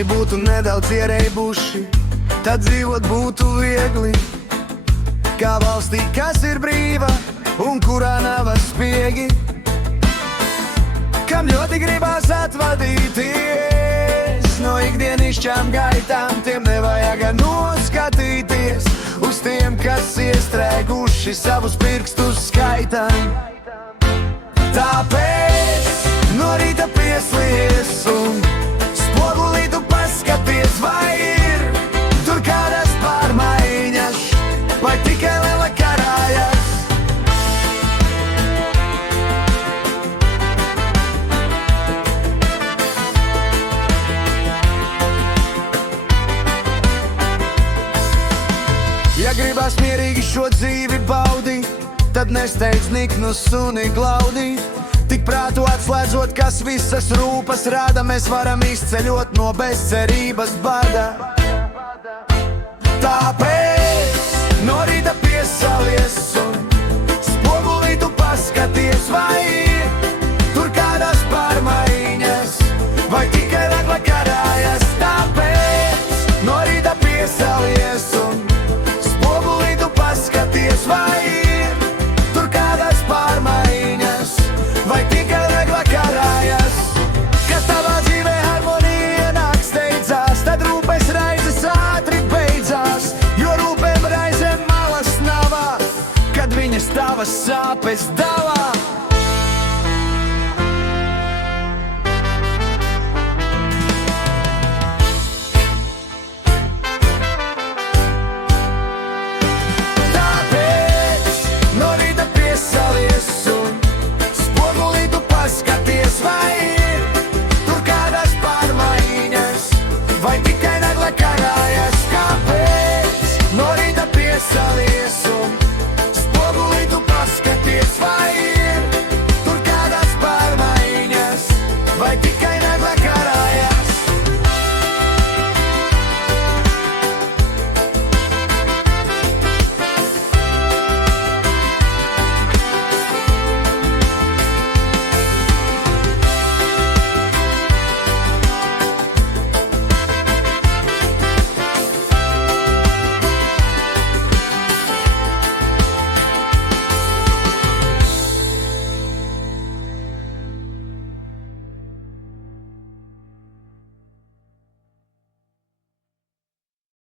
visi būtu nedaudz ierēbuši, tad dzīvot būtu viegli. Kā valstī, kas ir brīva un kurā nav spiegi, kam ļoti gribās atvadīties no ikdienišķām gaitām, tiem nevajag noskatīties uz tiem, kas iestrēguši savus pirkstus skaitām. Tāpēc no rīta pieslies un spogulī tu paskaties, vai ir tur kādas pārmaiņas, vai tikai liela karājas. Ja gribas mierīgi šo dzīvi baudīt, tad nesteidz niknu suni glaudīt. Tik prātu atslēdzot, kas visas rūpas rada, mēs varam izceļot no bezcerības bada. Tāpēc no rīta piesalies un spogulī tu paskaties, vai ir tur kādas pārmaiņas, vai tikai legla karājas. Tāpēc no rīta piesalies un spogulī tu paskaties, vai ir tur kādas pārmaiņas, vai tikai legla karājas. Kad tavā dzīvē harmonija nāk steidzās, tad rūpes raizes ātri beidzās, jo rūpēm raizēm malas navā, kad viņas tavas sāpes dalā.